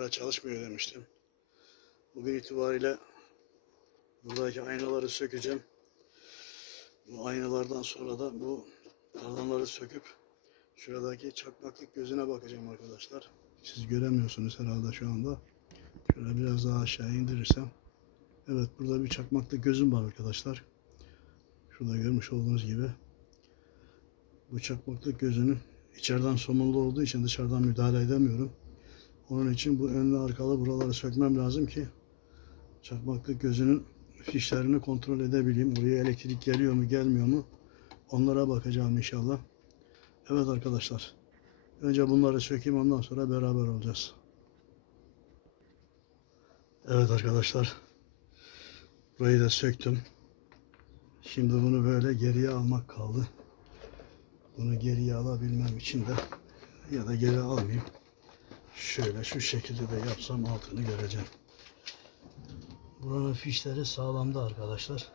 kamera çalışmıyor demiştim. Bugün itibariyle buradaki aynaları sökeceğim. Bu aynalardan sonra da bu kardanları söküp şuradaki çakmaklık gözüne bakacağım arkadaşlar. Siz göremiyorsunuz herhalde şu anda. Şöyle biraz daha aşağı indirirsem. Evet burada bir çakmaklık gözüm var arkadaşlar. Şurada görmüş olduğunuz gibi. Bu çakmaklık gözünün içeriden somunlu olduğu için dışarıdan müdahale edemiyorum. Onun için bu önlü arkalı buraları sökmem lazım ki çakmaklık gözünün fişlerini kontrol edebileyim. Oraya elektrik geliyor mu gelmiyor mu onlara bakacağım inşallah. Evet arkadaşlar. Önce bunları sökeyim ondan sonra beraber olacağız. Evet arkadaşlar. Burayı da söktüm. Şimdi bunu böyle geriye almak kaldı. Bunu geriye alabilmem için de ya da geri almayayım. Şöyle şu şekilde de yapsam altını göreceğim. Buranın fişleri sağlamdı arkadaşlar.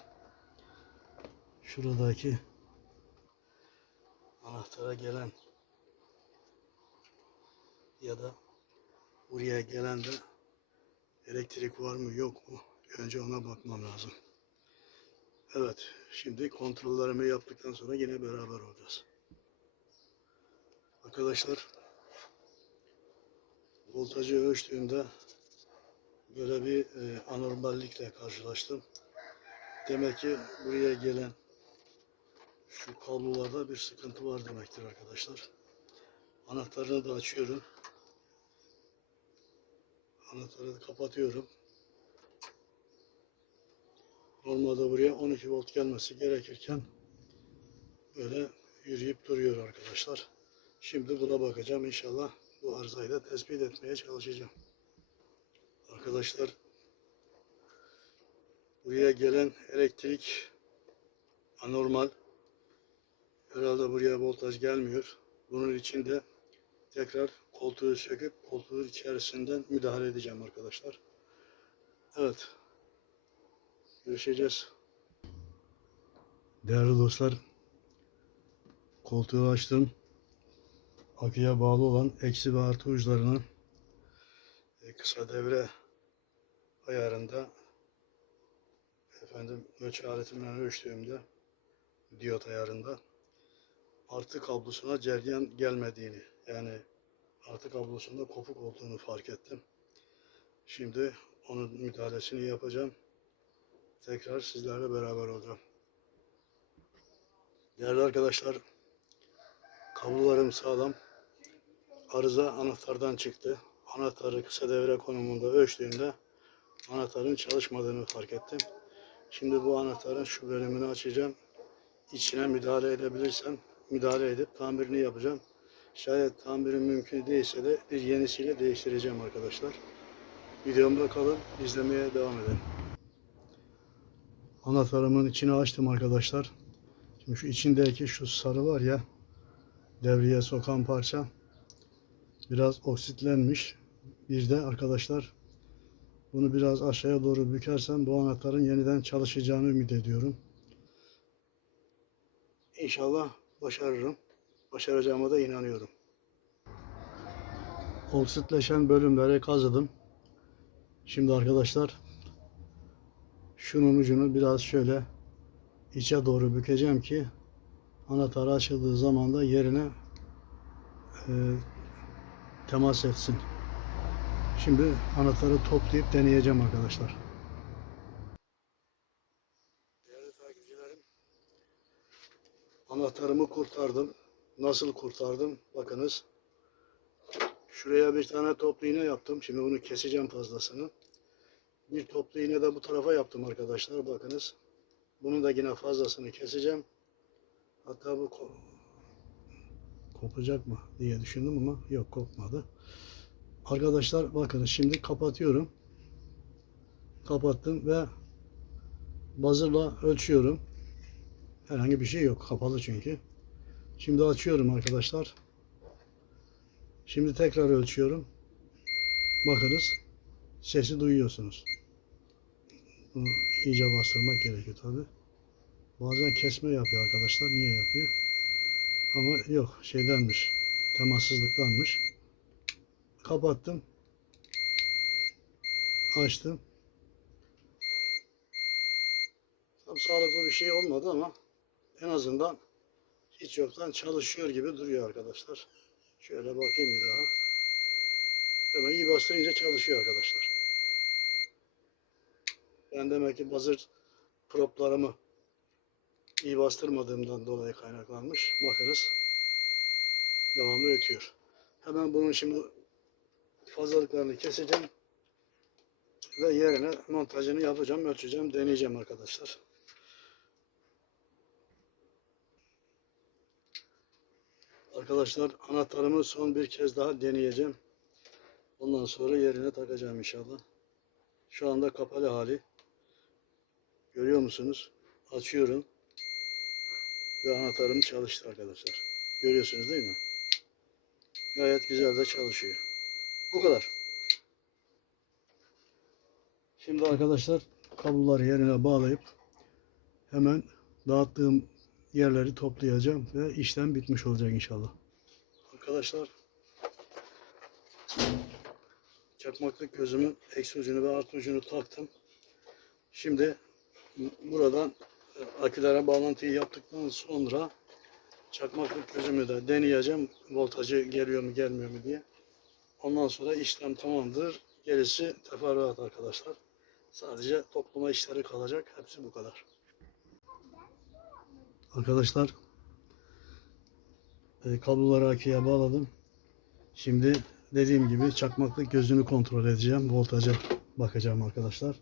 Şuradaki anahtara gelen ya da buraya gelen de elektrik var mı yok mu? Önce ona bakmam lazım. Evet, şimdi kontrollerimi yaptıktan sonra yine beraber olacağız. Arkadaşlar, voltajı ölçtüğümde böyle bir e, anormallikle karşılaştım. Demek ki buraya gelen şu kablolarda bir sıkıntı var demektir arkadaşlar. Anahtarını da açıyorum. Anahtarı da kapatıyorum. Normalde buraya 12 volt gelmesi gerekirken böyle yürüyüp duruyor arkadaşlar. Şimdi buna bakacağım inşallah bu arızayı da tespit etmeye çalışacağım. Arkadaşlar buraya gelen elektrik anormal. Herhalde buraya voltaj gelmiyor. Bunun için de tekrar koltuğu söküp koltuğun içerisinden müdahale edeceğim arkadaşlar. Evet. Görüşeceğiz. Değerli dostlar, koltuğu açtım. Akıya bağlı olan eksi ve artı uçlarını e, kısa devre ayarında efendim ölçü aletimle ölçtüğümde diyot ayarında artı kablosuna ceryan gelmediğini yani artı kablosunda kopuk olduğunu fark ettim. Şimdi onun müdahalesini yapacağım. Tekrar sizlerle beraber olacağım. Değerli arkadaşlar, kablolarım sağlam. Arıza anahtardan çıktı. Anahtarı kısa devre konumunda ölçtüğümde anahtarın çalışmadığını fark ettim. Şimdi bu anahtarın şu bölümünü açacağım. İçine müdahale edebilirsem müdahale edip tamirini yapacağım. Şayet tamirim mümkün değilse de bir yenisiyle değiştireceğim arkadaşlar. Videomda kalın, izlemeye devam edelim. Anahtarımın içini açtım arkadaşlar. Şimdi şu içindeki şu sarı var ya devreye sokan parça biraz oksitlenmiş. Bir de arkadaşlar bunu biraz aşağıya doğru bükersem bu anahtarın yeniden çalışacağını ümit ediyorum. İnşallah başarırım. Başaracağıma da inanıyorum. Oksitleşen bölümleri kazıdım. Şimdi arkadaşlar şunun ucunu biraz şöyle içe doğru bükeceğim ki anahtar açıldığı zaman da yerine e, temas etsin. Şimdi anahtarı toplayıp deneyeceğim arkadaşlar. Değerli takipçilerim, anahtarımı kurtardım. Nasıl kurtardım? Bakınız. Şuraya bir tane toplu iğne yaptım. Şimdi bunu keseceğim fazlasını. Bir toplu iğne de bu tarafa yaptım arkadaşlar. Bakınız. Bunun da yine fazlasını keseceğim. Hatta bu kopacak mı diye düşündüm ama yok kopmadı. Arkadaşlar bakın şimdi kapatıyorum. Kapattım ve buzzer'la ölçüyorum. Herhangi bir şey yok. Kapalı çünkü. Şimdi açıyorum arkadaşlar. Şimdi tekrar ölçüyorum. Bakınız. Sesi duyuyorsunuz. Bunu iyice bastırmak gerekiyor tabi. Bazen kesme yapıyor arkadaşlar. Niye yapıyor? Ama yok şeydenmiş. Temassızlıktanmış. Kapattım. açtım. Tam sağlıklı bir şey olmadı ama en azından hiç yoktan çalışıyor gibi duruyor arkadaşlar. Şöyle bakayım bir daha. Hemen iyi bastırınca çalışıyor arkadaşlar. Ben demek ki bazı proplarımı iyi bastırmadığımdan dolayı kaynaklanmış. Bakarız. Devamlı ötüyor. Hemen bunun şimdi fazlalıklarını keseceğim. Ve yerine montajını yapacağım, ölçeceğim, deneyeceğim arkadaşlar. Arkadaşlar anahtarımı son bir kez daha deneyeceğim. Ondan sonra yerine takacağım inşallah. Şu anda kapalı hali. Görüyor musunuz? Açıyorum. Ve anahtarım çalıştı arkadaşlar. Görüyorsunuz değil mi? Gayet güzel de çalışıyor. Bu kadar. Şimdi arkadaşlar kabloları yerine bağlayıp hemen dağıttığım yerleri toplayacağım ve işlem bitmiş olacak inşallah. Arkadaşlar çakmaklık gözümün eksi ucunu ve artı ucunu taktım. Şimdi buradan akülere bağlantıyı yaptıktan sonra çakmaklık gözümü de deneyeceğim. Voltajı geliyor mu gelmiyor mu diye. Ondan sonra işlem tamamdır. Gerisi teferruat arkadaşlar. Sadece toplama işleri kalacak. Hepsi bu kadar. Arkadaşlar e, kabloları aküye bağladım. Şimdi dediğim gibi çakmaklık gözünü kontrol edeceğim. Voltaja bakacağım arkadaşlar.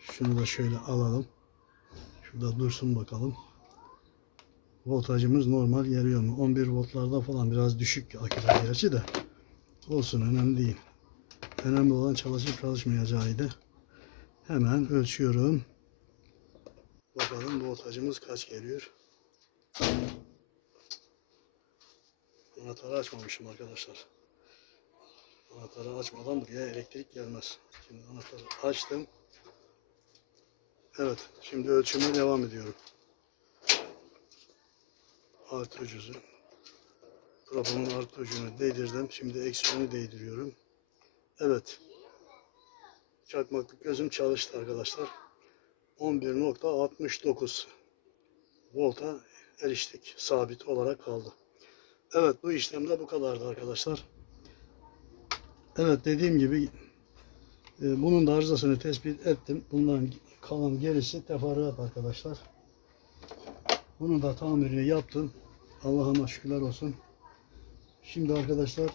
Şunu da şöyle alalım. Şurada dursun bakalım. Voltajımız normal geliyor mu? 11 voltlarda falan biraz düşük aküler gerçi de. Olsun önemli değil. Önemli olan çalışıp çalışmayacağıydı. Hemen ölçüyorum. Bakalım voltajımız kaç geliyor. Anahtarı açmamışım arkadaşlar. Anahtarı açmadan buraya elektrik gelmez. Şimdi anahtarı açtım. Evet, şimdi ölçüme devam ediyorum. Artı ucuzu. Propomun artı ucunu değdirdim. Şimdi eksi değdiriyorum. Evet. Çakmaklık gözüm çalıştı arkadaşlar. 11.69 volta eriştik. Sabit olarak kaldı. Evet bu işlemde bu kadardı arkadaşlar. Evet dediğim gibi e, bunun da arızasını tespit ettim. Bundan kalan gerisi teferruat arkadaşlar. Bunu da tamirini yaptım. Allah'ıma şükürler olsun. Şimdi arkadaşlar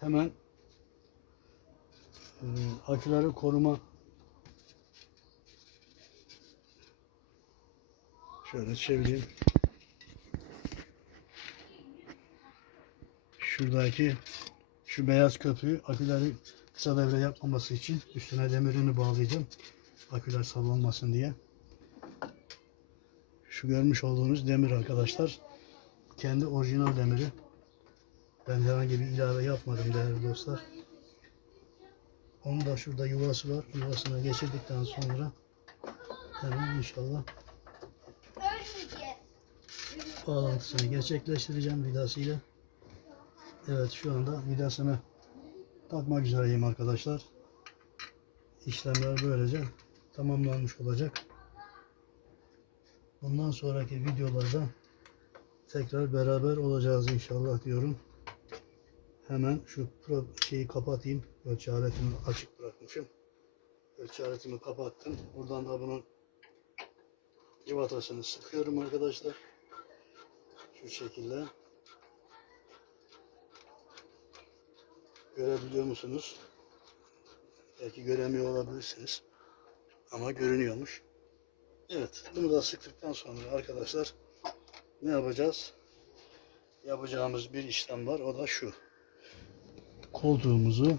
hemen e, aküleri koruma şöyle çevireyim. Şuradaki şu beyaz köpüğü aküleri kısa devre yapmaması için üstüne demirini bağlayacağım. Aküler sallanmasın diye. Şu görmüş olduğunuz demir arkadaşlar. Kendi orijinal demiri. Ben herhangi bir ilave yapmadım değerli dostlar. Onun da şurada yuvası var. Yuvasına geçirdikten sonra hemen inşallah bağlantısını gerçekleştireceğim vidasıyla. Evet şu anda vidasını takmak üzereyim arkadaşlar. İşlemler böylece tamamlanmış olacak. Bundan sonraki videolarda tekrar beraber olacağız inşallah diyorum. Hemen şu şeyi kapatayım. Ölçü aletimi açık bırakmışım. Ölçü aletimi kapattım. Buradan da bunun civatasını sıkıyorum arkadaşlar. Şu şekilde. Görebiliyor musunuz? Belki göremiyor olabilirsiniz. Ama görünüyormuş. Evet. Bunu da sıktıktan sonra arkadaşlar ne yapacağız? Yapacağımız bir işlem var. O da şu. Koltuğumuzu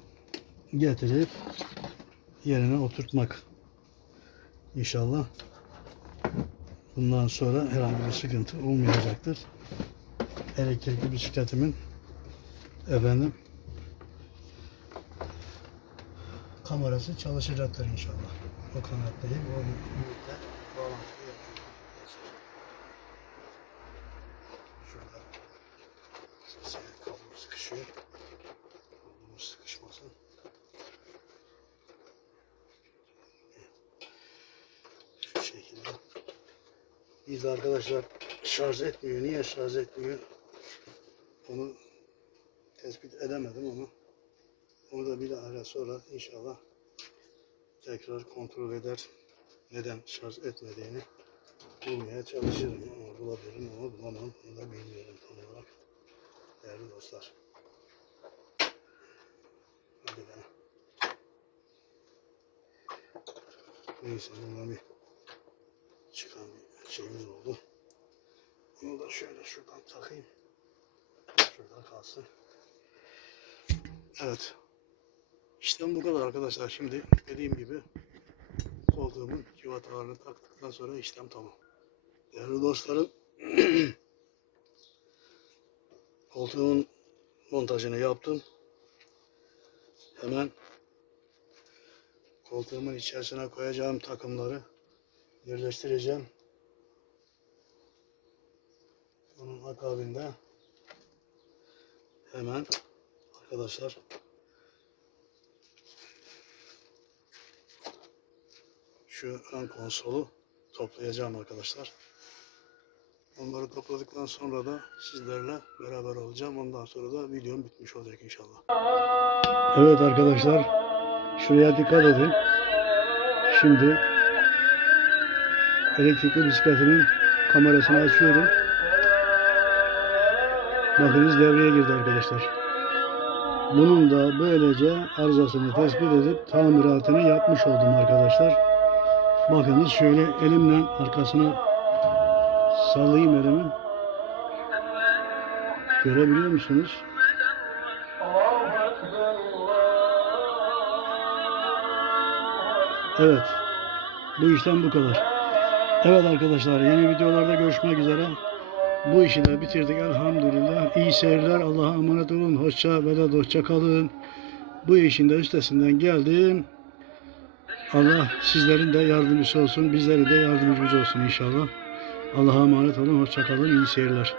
getirip yerine oturtmak. İnşallah bundan sonra herhangi bir sıkıntı olmayacaktır. Elektrikli bisikletimin efendim kamerası çalışacaktır inşallah. O kanattayım. O ümitle bağlantıyı yapıyorum. Şurada sesini kablo sıkışıyor. Kablo sıkışmasın. Şu şekilde. Biz arkadaşlar şarj etmiyor. Niye şarj etmiyor? Onu tespit edemedim ama onu da bir ara sonra inşallah tekrar kontrol eder. Neden şarj etmediğini bulmaya çalışırım ama bulabilirim ama bulamam. Bunu da bilmiyorum tam olarak. Değerli dostlar. Hadi be. Neyse bundan bir çıkan bir şeyimiz oldu. Bunu da şöyle şuradan takayım. Şurada kalsın. Evet. İşlem bu kadar arkadaşlar. Şimdi dediğim gibi koltuğumun civatalarını taktıktan sonra işlem tamam. Değerli dostlarım koltuğun montajını yaptım. Hemen koltuğumun içerisine koyacağım takımları yerleştireceğim. Bunun akabinde hemen arkadaşlar şu ön konsolu toplayacağım arkadaşlar. Onları topladıktan sonra da sizlerle beraber olacağım. Ondan sonra da videom bitmiş olacak inşallah. Evet arkadaşlar. Şuraya dikkat edin. Şimdi elektrikli bisikletimin kamerasını açıyorum. Bakınız devreye girdi arkadaşlar. Bunun da böylece arızasını tespit edip tamiratını yapmış oldum arkadaşlar. Bakınız şöyle elimle arkasına sallayayım elimi. Görebiliyor musunuz? Evet. Bu işten bu kadar. Evet arkadaşlar yeni videolarda görüşmek üzere. Bu işi de bitirdik elhamdülillah. İyi seyirler. Allah'a emanet olun. Hoşça ve de hoşça kalın. Bu işin de üstesinden geldim. Allah sizlerin de yardımcısı olsun. Bizlerin de yardımcımız olsun inşallah. Allah'a emanet olun. Hoşça kalın. İyi seyirler.